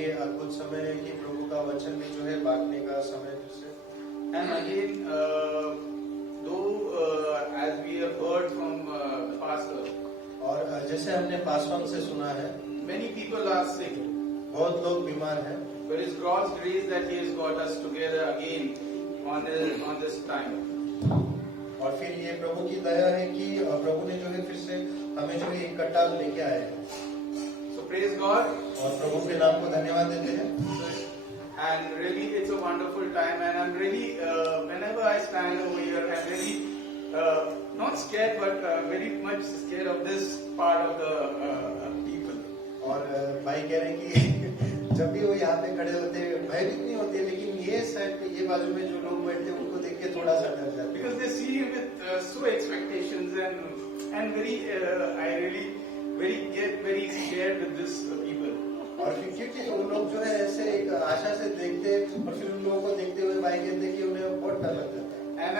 ये अद्भुत समय है कि प्रभु का वचन भी जो है बांटने का समय फिर से। And again, as we have heard from the pastor, और जैसे हमने पासवान से सुना है, many people are sick. बहुत लोग बीमार हैं, But it's God's grace that He has got us together again on this time. और फिर ये प्रभु की दया है कि प्रभु ने जो है फिर से हमें जो है इकट्ठा लेके आए हैं। So praise God. और प्रभु के नाम को धन्यवाद देते हैं। And really, it's a wonderful time. And I'm really, whenever I stand over here, I'm really not scared, but very much scared of this part of the people. और भाई कह रहे हैं कि जब भी वो यहाँ पे खड़े होते हैं भयभीत नहीं होते, लेकिन ये साइड पे ये बाजू में जो लोग बैठते हैं उनको देख के थोड़ा सा डर जाता है। Because they see you with so expectations and very, I really get very scared with this people. और फिर क्योंकि उन लोग जो है ऐसे एक आशा से देखते हैं और फिर उन लोगों को देखते हुए भाई कहते हैं कि उन्हें बहुत डर लगता है। And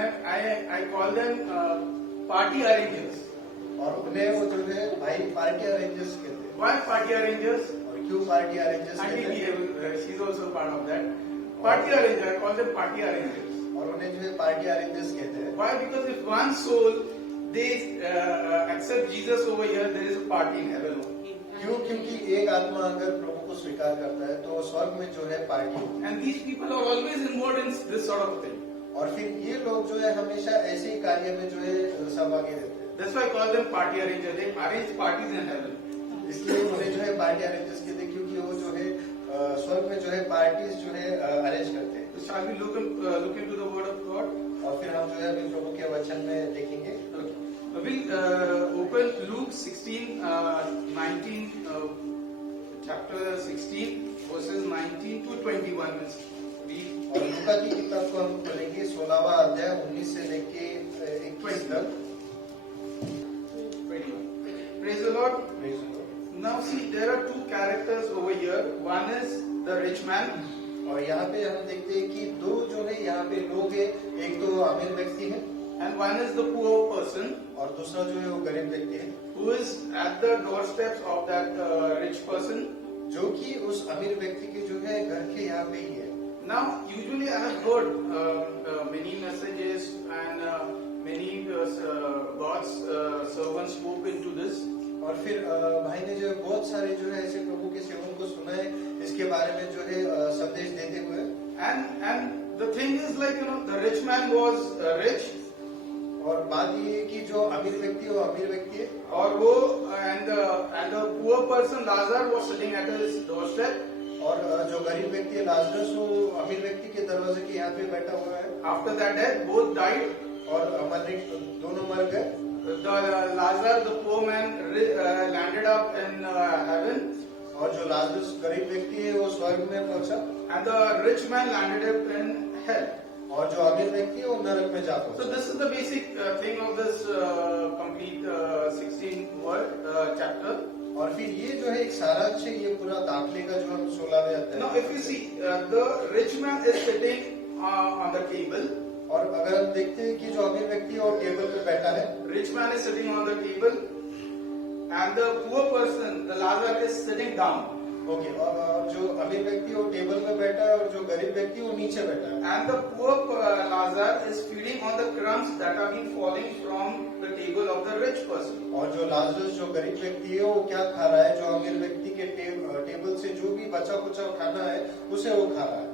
I call them party arrangers. और उन्हें वो जो है भाई पार्टी अरेंजर्स कहते हैं। Why party arrangers? और क्यों पार्टी अरेंजर्स कहते हैं? She's also part of that. Party arranger, I call them party arrangers. और उन्हें जो है पार्टी अरेंजर्स कहते हैं। Why? Because if one soul they accept Jesus over here, there is a party in heaven. क्यों? क्योंकि एक आत्मा अगर प्रभु को स्वीकार करता है तो स्वर्ग में जो है party. And these people are always involved in this sort of thing. और फिर ये लोग जो है हमेशा ऐसे ही कार्य में जो है सहभागी रहते हैं। That's why I call them party arranger. They arrange parties in heaven. इसलिए उन्हें जो है पार्टी अरेंजर्स कहते हैं, क्योंकि वो जो है स्वर्ग में जो है पार्टीज जो है अरेंज करते हैं। So shall we look into the word of God? और फिर हम जो है अभी प्रभु के वचन में देखेंगे। We'll open Luke 19, chapter 16, verses 19 to 21. Read. और लूका की किताब को हम खोलेंगे 16वां अध्याय 19 से लेके 21 तक। 21. Praise the Lord. Praise the Lord। Now see, there are two characters over here. One is the rich man. और यहाँ पे हम देखते हैं कि दो जो है यहाँ पे लोग हैं, एक तो अमीर व्यक्ति है And one is the poor person और दूसरा जो है वो गरीब व्यक्ति है, who is at the doorsteps of that rich person. जो कि उस अमीर व्यक्ति के जो है घर के यहाँ पे ही है। Now, usually I have heard many messages and many God's servants spoke into this. और फिर भाई ने जो है बहुत सारे जो है ऐसे प्रभु के सेवकों को सुना है इसके बारे में जो है संदेश देते हुए। And the thing is like, the rich man was rich. और बात ये है कि जो अमीर व्यक्ति है वो अमीर व्यक्ति है, और वो and the poor person Lazarus was sitting at his doorstep. और जो गरीब व्यक्ति है लाजरस वो अमीर व्यक्ति के दरवाजे के यहाँ पे बैठा हुआ है। After that death, both died. और हमारे दोनों मर गए। The Lazarus, the poor man, landed up in heaven. और जो लाजरस गरीब व्यक्ति है वो स्वर्ग में पहुंचा And the rich man landed up in hell. और जो अमीर व्यक्ति है वो नरक में जा So पहुंचा। this is the basic thing of this complete 16 word chapter. और फिर ये जो है एक सारांश है ये पूरा दाखले का जो हम 16वें अध्याय। Now if you see, the rich man is sitting on the table. और अगर हम देखते हैं कि जो अमीर व्यक्ति है वो टेबल पे बैठा है, Rich man is sitting on the table, and the poor person, the Lazarus, is sitting down. Okay, और जो अमीर व्यक्ति है वो टेबल पे बैठा है और जो गरीब व्यक्ति है वो नीचे बैठा है। And the poor Lazarus is feeding on the crumbs that are being falling from the table of the rich person. और जो लाजरस जो गरीब व्यक्ति है वो क्या खा रहा है, जो अमीर व्यक्ति के टेबल से जो भी बचा कुचा खाना है उसे वो खा रहा है।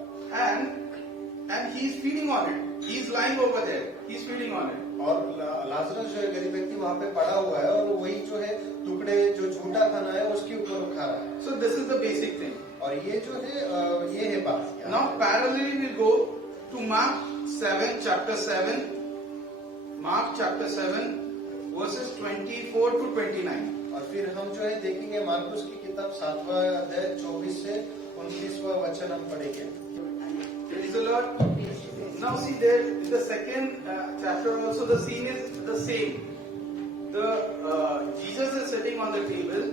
And he is feeding on it. He is lying over there. He is feeding on it. और लाजरस जो है गरीब व्यक्ति वहाँ पे पड़ा हुआ है और वही जो है टुकड़े जो झूठा खाना है उसके ऊपर वो खा रहा है। So this is the basic thing. और ये जो है ये है बात। Now parallelly we go to Mark 7, chapter 7. Mark chapter 7, verses 24 to 29. और फिर हम जो है देखेंगे मार्कुस की किताब 7वां अध्याय 24 से 29वां वचन हम पढ़ेंगे। Praise the Lord. Now see there in the second chapter also the scene is the same. The Jesus is sitting on the table.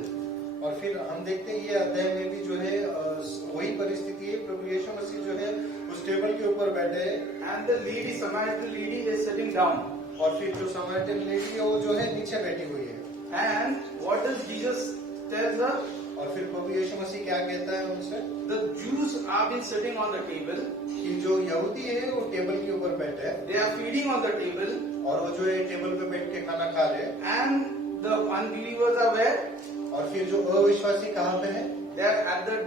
और फिर हम देखते हैं ये अध्याय में भी जो है वही परिस्थिति है, प्रभु यीशु मसीह जो है उस टेबल के ऊपर बैठे हैं And the lady, Samaritan lady, is sitting down. और फिर जो समारिटन लेडी है वो जो है नीचे बैठी हुई है। And what does Jesus tell her? और फिर प्रभु यीशु मसीह क्या कहता है उनसे The Jews have been sitting on the table. कि जो यहूदी है वो टेबल के ऊपर बैठे हैं They are feeding on the table. और वो जो है टेबल पे बैठ के खाना खा रहे हैं And the unbelievers are where? और फिर जो अविश्वासी कहाँ पे है They are at the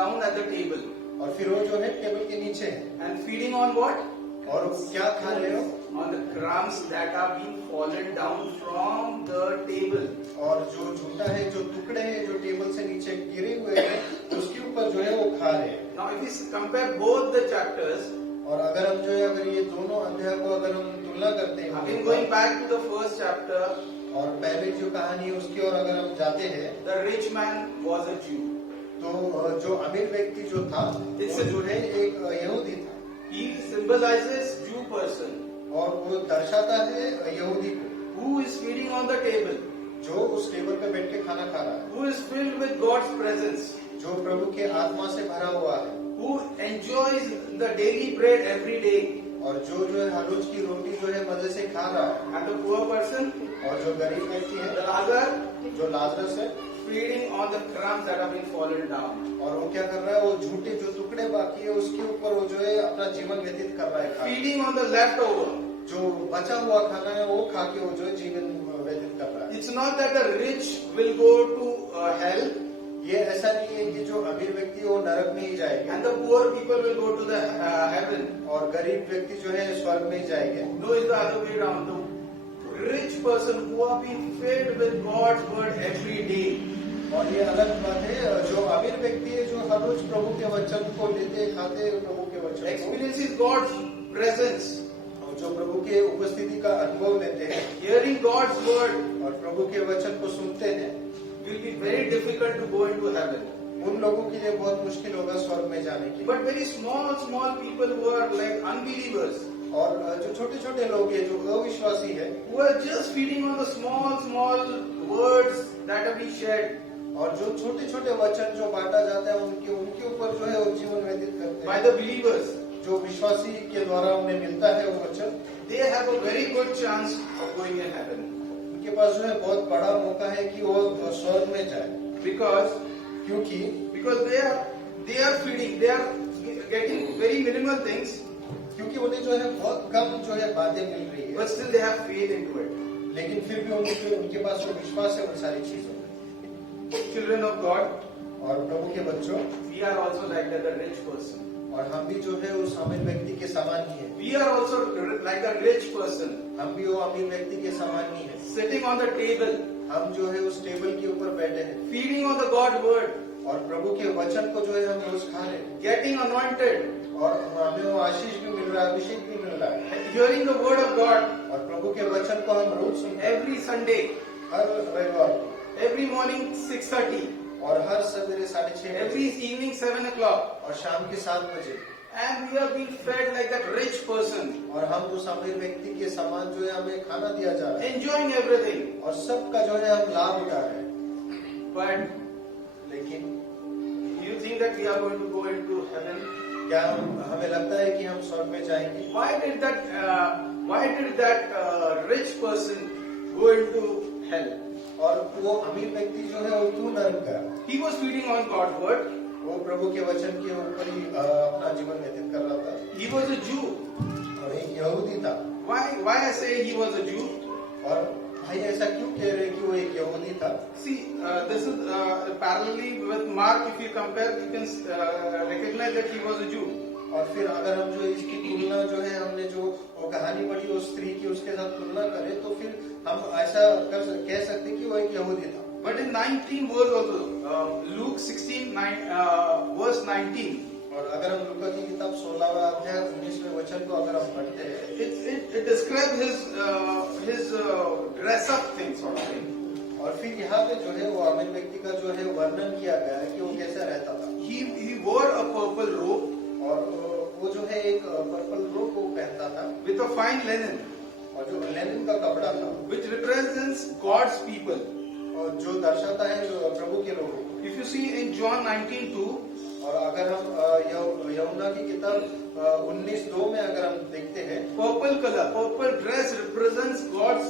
down at the table. और फिर वो जो है टेबल के नीचे है And feeding on what? और वो क्या खा रहे हो On the crumbs that are being fallen down from the table. और जो झूठा है जो टुकड़े हैं जो टेबल से नीचे गिरे हुए हैं उसके ऊपर जो है वो खा रहे हैं Now if we compare both the chapters, और अगर हम जो है अगर ये दोनों अध्याय को अगर हम तुलना करते हैं again going back to the first chapter, और पहले जो कहानी है उसकी ओर अगर हम जाते हैं the rich man was a Jew. तो जो अमीर व्यक्ति जो था वो जो है एक यहूदी था He symbolizes Jew person और वो दर्शाता है यहूदी को who is feeding on the table, जो उस टेबल पे बैठ के खाना खा रहा है who is filled with God's presence, जो प्रभु के आत्मा से भरा हुआ है who enjoys the daily bread every day. और जो है हर रोज की रोटी जो है मजे से खा रहा है And the poor person, और जो गरीब व्यक्ति है the Lazar, जो लाजरस है feeding on the crumbs that have been fallen down. और वो क्या कर रहा है वो झूठे जो टुकड़े बाकी है उसके ऊपर वो जो है अपना जीवन व्यतीत कर रहा है खा के। Feeding on the leftover. जो बचा हुआ खाना है वो खा के वो जो है जीवन व्यतीत कर रहा है It's not that the rich will go to hell ये ऐसा नहीं है कि जो अमीर व्यक्ति है वो नरक में ही जाएंगे and the poor people will go to the heaven. और गरीब व्यक्ति जो है स्वर्ग में ही जाएंगे No, it's the other way around. The rich person who are being filled with God's word every day. और ये अलग बात है जो अमीर व्यक्ति है जो हर रोज प्रभु के वचन को लेते खाते प्रभु के वचन को Experiences God's presence. और जो प्रभु के उपस्थिति का अनुभव लेते हैं Hearing God's word और प्रभु के वचन को सुनते हैं will be very difficult to go into heaven. उन लोगों के लिए बहुत मुश्किल होगा स्वर्ग में जाने के लिए But very small people who are like unbelievers, और जो छोटे छोटे लोग हैं जो अविश्वासी है who are just feeding on the small words that have been shared और जो छोटे छोटे वचन जो बांटा जाता है उनके ऊपर जो है वो जीवन व्यतीत करते by हैं the believers, जो विश्वासी के द्वारा उन्हें मिलता है वो वचन they have a very good chance of going in heaven. उनके पास जो है बहुत बड़ा मौका है कि वो स्वर्ग में जाए Because क्योंकि they are feeding, they are getting very minimal things, क्योंकि उन्हें जो है बहुत कम जो है बातें मिल रही है but still they have faith into it. लेकिन फिर भी उनके पास जो विश्वास है उन सारी चीजों में Children of God, और प्रभु के बच्चों we are also like that, the rich person. और हम भी जो है उस अमीर व्यक्ति के समान ही है We are also like a rich person, हम भी वो अमीर व्यक्ति के समान ही है sitting on the table, हम जो है उस टेबल के ऊपर बैठे हैं feeding on the God word, और प्रभु के वचन को जो है हम रोज खा रहे हैं getting anointed, और हमें वो आशीष भी मिल रहा है अभिषेक भी मिल रहा है and hearing the word of God और प्रभु के वचन को हम रोज सुनते हैं every Sunday, हर रविवार को every morning 6:30, और हर सवेरे 6:30 every evening 7 o'clock, और शाम के 7 बजे and we are being fed like that rich person, और हम उस अमीर व्यक्ति के समान जो है हमें खाना दिया जा रहा है enjoying everything. और सबका जो है हम लाभ उठा रहे हैं But लेकिन you think that we are going to go into heaven? क्या हमें लगता है कि हम स्वर्ग में जाएंगे Why did that rich person go into hell? और वो अमीर व्यक्ति जो है वो क्यों नरक गया He was feeding on God's word. वो प्रभु के वचन के ऊपर ही अपना जीवन व्यतीत कर रहा था He was a Jew. और एक यहूदी था Why I say he was a Jew? और भाई ऐसा क्यों कह रहे कि वो एक यहूदी था See, this is parallelly with Mark. If you compare, you can recognize that he was a Jew. और फिर अगर हम जो इसकी तुलना जो है हमने जो वो कहानी पढ़ी उस स्त्री की उसके साथ तुलना करें तो फिर हम ऐसा कह सकते कि वो एक यहूदी था But in 19 verse also, Luke verse 19, और अगर हम लूका की किताब 16वां अध्याय 19वें वचन को अगर हम पढ़ते हैं it describes his dress up thing sort of thing. और फिर यहाँ पे जो है वो अमीर व्यक्ति का जो है वर्णन किया गया है कि वो कैसा रहता था He wore a purple robe और वो जो है एक पर्पल रोब को पहनता था with a fine linen, और जो लेनिन का कपड़ा था which represents God's people. और जो दर्शाता है जो प्रभु के लोगों को If you see in John 19:2, और अगर हम यमुना की किताब 19:2 में अगर हम देखते हैं, Purple color, purple dress represents God's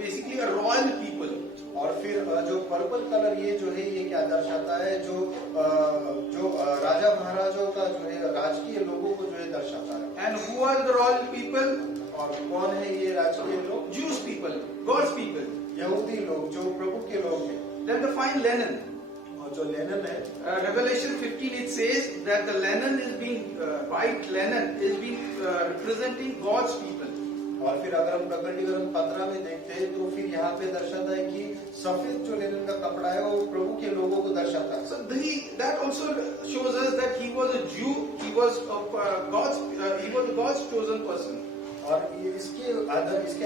basically a royal people. और फिर जो पर्पल कलर ये जो है ये क्या दर्शाता है, जो राजा महाराजों का जो है राजकीय लोगों को जो है दर्शाता है। And who are the royal people? और कौन है ये राजकीय लोग? Jewish people, God's people. यहूदी लोग जो प्रभु के लोग हैं। Then the fine linen. और जो लेनन है, Revelation 15 it says that the linen is being white linen is being representing God's people. और फिर अगर हम प्रकटीकरण 15 में देखते हैं तो फिर यहाँ पे दर्शाता है कि सफेद जो लेनन का कपड़ा है वो प्रभु के लोगों को दर्शाता है। So that also shows us that he was a Jew. He was of God's chosen person. और इसके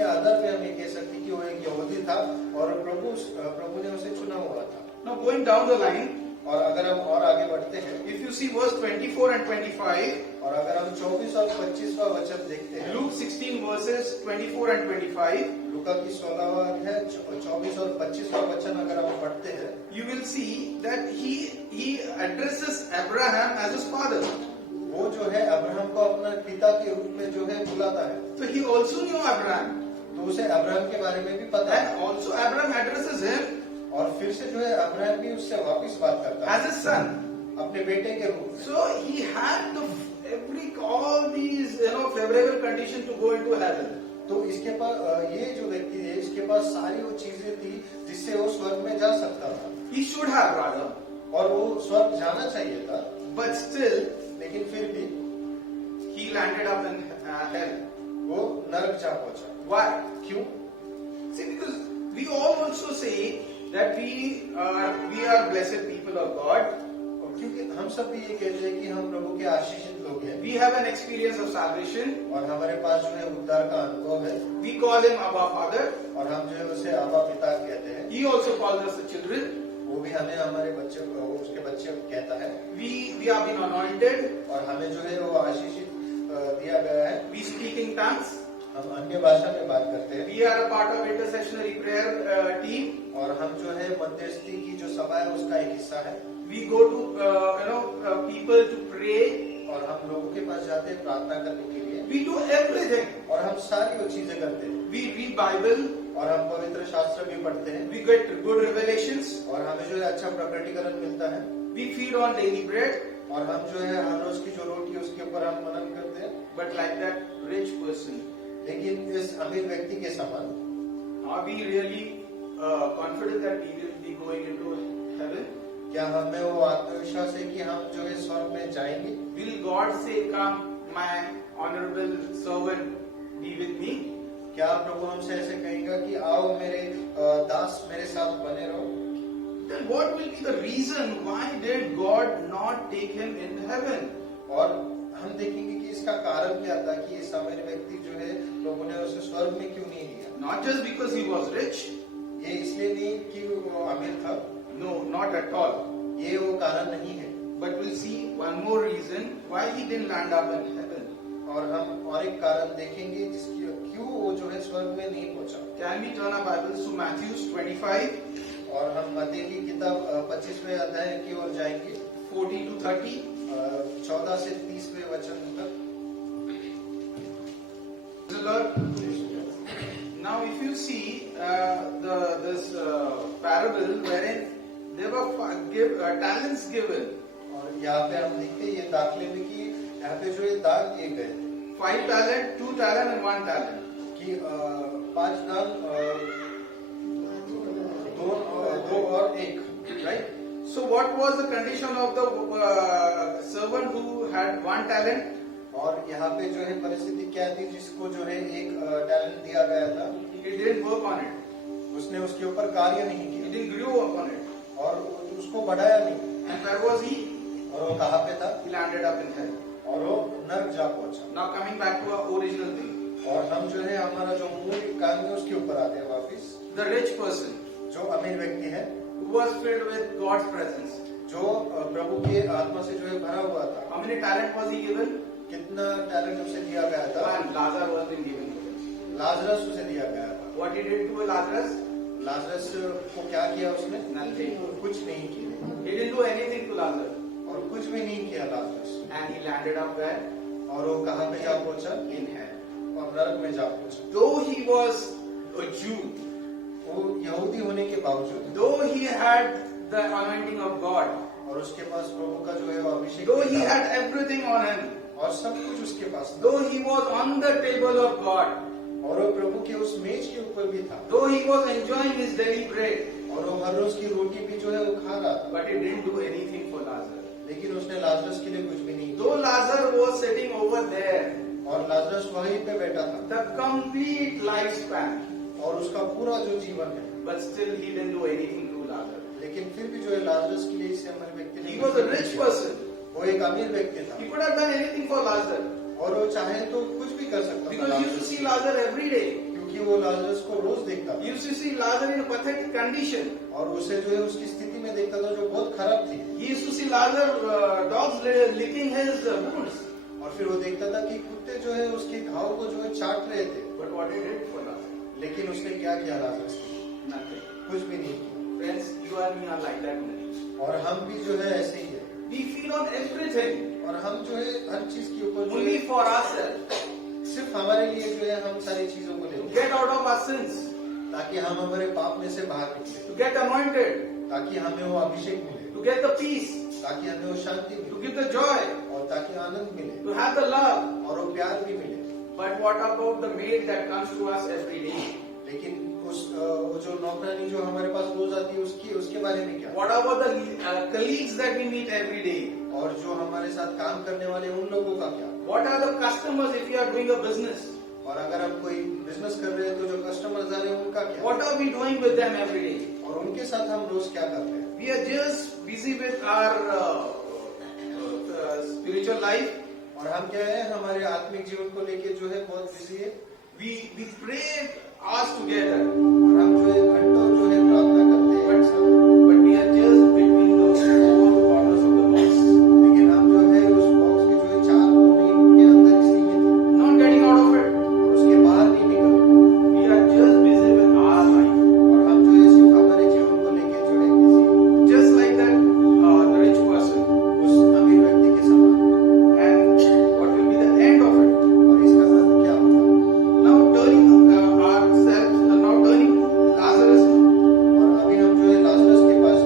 आधार पे हम ये कह सकते हैं कि वो एक यहूदी था और प्रभु ने उसे चुना हुआ था। Now going down the line, और अगर हम और आगे बढ़ते हैं, if you see verse 24 and 25, और अगर हम 24 और 25वां वचन देखते हैं, Luke 16 verses 24 and 25, लूका की 16वां अध्याय 24 और 25वां वचन अगर हम पढ़ते हैं, you will see that he addresses Abraham as his father. वो जो है अब्राहम को अपना पिता के रूप में जो है बुलाता है। So he also knew Abraham. तो उसे अब्राहम के बारे में भी पता है। And also Abraham addresses him और फिर से जो है अब्राहम भी उससे वापस बात करता है as his son. अपने बेटे के रूप में। So he had all these favorable conditions to go into heaven. तो इसके पास ये जो व्यक्ति है इसके पास सारी वो चीजें थी जिससे वो स्वर्ग में जा सकता था। He should have rather, और वो स्वर्ग जाना चाहिए था, but still लेकिन फिर भी he landed up in hell. वो नरक जा पहुंचा। Why? क्यों? See, because we all also say that we are blessed people of God. क्योंकि हम सब भी ये कहते हैं कि हम प्रभु के आशीषित लोग हैं। We have an experience of salvation. और हमारे पास जो है उद्धार का अनुभव है। We call him Abba Father. और हम जो है उसे आबा पिता कहते हैं। He also calls us the children. वो भी हमें हमारे बच्चे को उसके बच्चे को कहता है। We have been anointed. और हमें जो है वो आशीषित दिया गया है। We speak in tongues. हम अन्य भाषा में बात करते हैं। We are a part of intercessionary prayer team. और हम जो है मध्यस्थी की जो सभा है उसका एक हिस्सा है। We go to people to pray. और हम लोगों के पास जाते हैं प्रार्थना करने के लिए। We do everything. और हम सारी वो चीजें करते हैं। We read Bible. और हम पवित्र शास्त्र भी पढ़ते हैं। We get good revelations. और हमें जो है अच्छा प्रकटीकरण मिलता है। We feed on daily bread. और हम जो है हर रोज की जो रोटी है उसके ऊपर हम मनन करते हैं। But like that rich person, लेकिन इस अमीर व्यक्ति के समान are we really confident that we will be going into heaven? क्या हमें वो आत्मविश्वास है कि हम जो है स्वर्ग में जाएंगे? Will God say, "Come, my honorable servant, be with me"? क्या प्रभु हमसे ऐसे कहेगा कि आओ मेरे दास मेरे साथ बने रहो? Then what will be the reason why did God not take him in heaven? और हम देखेंगे कि इसका कारण क्या था कि इस अमीर व्यक्ति जो है प्रभु ने उसे स्वर्ग में क्यों नहीं लिया? Not just because he was rich. ये इसलिए नहीं कि वो अमीर था। No, not at all. ये वो कारण नहीं है। But we'll see one more reason why he didn't land up in heaven. और हम और एक कारण देखेंगे जिसकी क्यों वो जो है स्वर्ग में नहीं पहुंचा। Can we turn our Bibles to Matthew 25, और हम मत्ती की किताब 25वें अध्याय की ओर जाएंगे, 14 to 30. 14 से 30वें वचन तक। The Lord. Now, if you see this parable wherein there were talents given. और यहाँ पे हम देखते हैं ये दाखले में कि यहाँ पे जो ये दान दिए गए थे, 5 talent, 2 talent and 1 talent. कि 5 दान, 2 और 1, right? So what was the condition of the servant who had 1 talent? और यहाँ पे जो है परिस्थिति क्या थी जिसको जो है 1 टैलेंट दिया गया था? He didn't work on it. उसने उसके ऊपर कार्य नहीं He किया didn't grow upon it. और उसको बढ़ाया नहीं। And where was he? और वो कहाँ पे था? He landed up in hell. और वो नर्क जा पहुंचा। Now coming back to our original thing. और हम जो है हमारा जो मूल काम है उसके ऊपर आते हैं वापिस। The rich person जो अमीर व्यक्ति है, who was filled with God's presence. जो प्रभु के आत्मा से जो है भरा हुआ था। How many talent was he given? कितना टैलेंट उसे दिया गया था? And Lazarus was been given to him. Lazarus उसे दिया गया था। What he did to Lazarus? Lazarus को क्या किया उसने? Nothing. कुछ नहीं किया। He didn't do anything to Lazarus. और कुछ भी नहीं किया Lazarus. and he landed up where? और वो कहाँ पे जा पहुंचा? In hell. और नरक में जा पहुंचा। Though he was a Jew, वो यहूदी होने के बावजूद, though he had the anointing of God, और उसके पास प्रभु का जो है वो अभिषेक though he था, had everything on him, और सब कुछ उसके पास था, though he was on the table of God, और वो प्रभु के उस मेज के ऊपर भी था, though he was enjoying his daily bread, और वो हर रोज की रोटी भी जो है वो खा रहा था, but he didn't do anything for Lazarus. लेकिन उसने लाजरस के लिए कुछ भी नहीं Though Lazarus was sitting over there, किया, और लाजरस वहीं पे बैठा था, the complete lifespan, और उसका पूरा जो जीवन है, but still he didn't do anything to Lazarus. लेकिन फिर भी जो है लाजरस के लिए इससे हमारे व्यक्ति ने He was a rich person. वो एक अमीर व्यक्ति था, He could have done anything for Lazarus और वो चाहे तो कुछ भी कर सकता था because he used to see Lazarus every day. क्योंकि वो लाजरस को रोज देखता He था, used to see Lazarus in a pathetic condition. और उसे जो है उसकी स्थिति में देखता था जो बहुत खराब थी, He used to see Lazarus dogs licking his wounds. और फिर वो देखता था कि कुत्ते जो है उसके घाव को जो है चाट रहे थे, But what he did for Lazarus? लेकिन उसने क्या किया लाजरस के लिए? Nothing. कुछ भी नहीं किया। Friends, you and me are like that only. और हम भी जो है ऐसे ही है, We feed on everything और हम जो है हर चीज के ऊपर जो only है for ourselves सिर्फ हमारे लिए जो है हम सारी चीजों को to लेते हैं, get out of our sins, ताकि हम हमारे पाप में से बाहर निकले, to get anointed, ताकि हमें वो अभिषेक मिले, to get the peace, ताकि हमें वो शांति to मिले, give the joy, और ताकि आनंद मिले, to have the love. और वो प्यार भी मिले। But what about the maid that comes to us every day? लेकिन वो जो नौकरानी जो हमारे पास रोज आती है उसके बारे में क्या? What about the colleagues that we meet every day? और जो हमारे साथ काम करने वाले उन लोगों का क्या? What are the customers if you are doing a business? और अगर हम कोई बिजनेस कर रहे हैं तो जो कस्टमर्स आ रहे हैं उनका क्या? What are we doing with them every day? और उनके साथ हम रोज क्या करते हैं? We are just busy with our spiritual life. और हम क्या है, हमारे आत्मिक जीवन को लेके जो है बहुत बिजी है, We pray hours together, और हम जो है घंटों जो है प्रार्थना करते हैं but, सब, but we are just between those four corners of the box, लेकिन हम जो है उस बॉक्स के जो है चार कोने के अंदर ही सीमित हैं, not getting out of it. और उसके बाहर नहीं निकल रहे, We are just busy with our life, और हम जो है सिर्फ हमारे जीवन को लेके जो है बिजी हैं, just like that the rich person. उस अमीर व्यक्ति के समान। And what will be the end of it? और इसका अंत क्या होगा? Now turning ourselves, now turning to Lazarus. और अभी हम जो है लाजरस के पास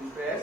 in prayer.